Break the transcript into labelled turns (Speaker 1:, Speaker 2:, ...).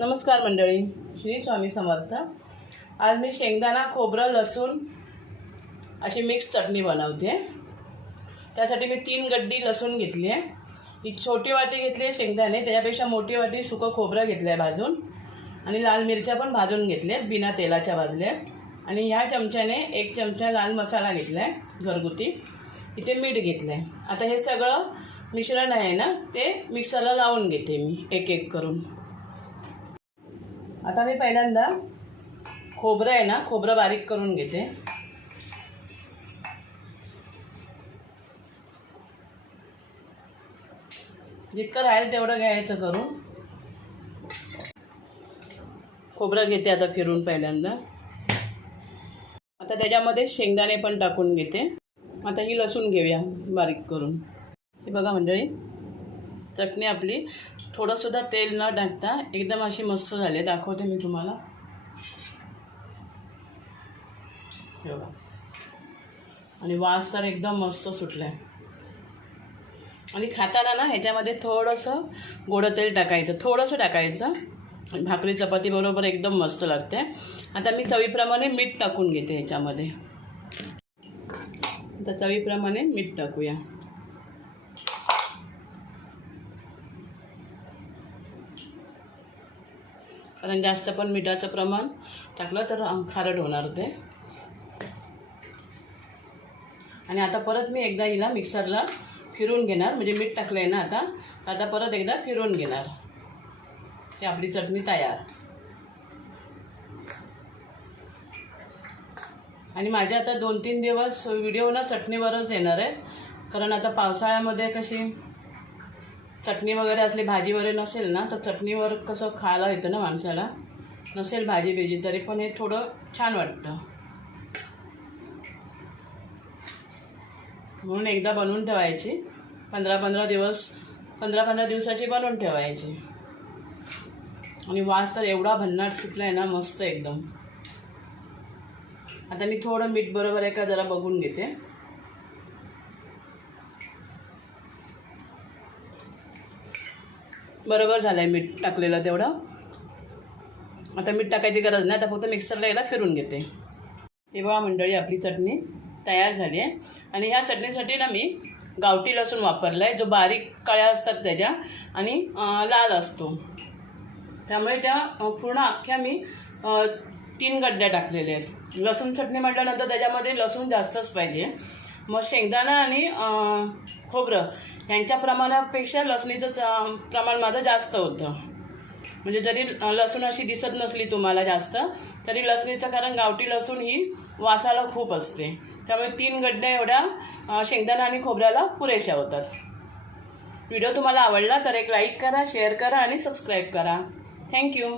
Speaker 1: नमस्कार मंडळी श्री स्वामी समर्थ. आज मी शेंगदाणा खोबरं लसूण अशी मिक्स चटणी बनवते. त्यासाठी मी तीन गड्डी लसूण घेतली आहे. ही छोटी वाटी घेतली आहे शेंगदाणे त्याच्यापेक्षा मोठी वाटी सुकं खोबरं घेतलं आहे भाजून. आणि लाल मिरच्या पण भाजून घेतल्या आहेत बिना तेलाच्या भाजल्या आहेत. आणि ह्या चमच्याने एक चमचा लाल मसाला घेतला आहे घरगुती. इथे मीठ घेतलं आहे आता हे सगळं मिश्रण आहे ना ते मिक्सरला लावून घेते मी एक एक करून. आता मी पहिल्यांदा खोबरं आहे ना खोबरं बारीक करून घेते. जितकं राहील तेवढं घ्यायचं करून. खोबरं घेते आता फिरून पहिल्यांदा. आता त्याच्यामध्ये शेंगदाणे पण टाकून घेते. आता ही लसूण घेऊया बारीक करून. हे बघा मंडळी चटणी आपली. थोडंसुद्धा तेल न टाकता एकदम अशी मस्त झाली. दाखवते मी तुम्हाला. बघा. आणि वास तर एकदम मस्त सुटला आहे आणि खाताना ना ह्याच्यामध्ये थोडंसं गोडं तेल टाकायचं. थोडंसं टाकायचं. आणि भाकरी चपाती बरोबर एकदम मस्त लागते. आता मी चवीप्रमाणे मीठ टाकून घेते ह्याच्यामध्ये. आता चवीप्रमाणे मीठ टाकूया. कारण जास्त पण मिठाचं प्रमाण टाकलं तर खारट होणार ते. आणि आता परत मी एकदा हिला मिक्सरला फिरून घेणार म्हणजे मीठ टाकलं आहे ना आता आता परत एकदा फिरून घेणार. ते आपली चटणी तयार. आणि माझे आता दोन तीन दिवस व्हिडिओ ना चटणीवरच येणार आहे कारण आता पावसाळ्यामध्ये कशी चटणी वगैरे असली भाजी वगैरे नसेल ना तर चटणीवर कसं खायला येतं ना माणसाला? नसेल भाजी बिजी तरी पण हे थोडं छान वाटतं. म्हणून एकदा बनवून ठेवायची. पंधरा पंधरा दिवस पंधरा पंधरा दिवसाची बनवून ठेवायची. आणि वास तर एवढा भन्नाट सुटला आहे ना मस्त एकदम. आता मी थोडं मीठ बरोबर आहे का जरा बघून घेते. बरोबर झालं आहे मीठ टाकलेलं तेवढं. आता मीठ टाकायची गरज नाही आता फक्त मिक्सरला एकदा फिरून घेते. हे बघा मंडळी आपली चटणी तयार झाली आहे. आणि ह्या चटणीसाठी ना मी गावठी लसूण वापरला आहे जो बारीक काळ्या असतात त्याच्या आणि लाल असतो. त्यामुळे त्या पूर्ण अख्ख्या मी तीन गड्ड्या टाकलेल्या आहेत. लसूण चटणी म्हटल्यानंतर त्याच्यामध्ये लसूण जास्तच पाहिजे. मग शेंगदाणा आणि खोबरं. यांच्या प्रमाणापेक्षा लसणीचं प्रमाण माझं जास्त होतं. म्हणजे जरी लसूण अशी दिसत नसली तुम्हाला जास्त तरी लसणीचं कारण गावठी लसूण ही वासाला खूप असते. त्यामुळे तीन गड्ड्या एवढ्या शेंगदाणा आणि खोबऱ्याला पुरेशा होतात. व्हिडिओ तुम्हाला आवडला तर एक लाईक करा शेअर करा आणि सबस्क्राईब करा. थँक्यू.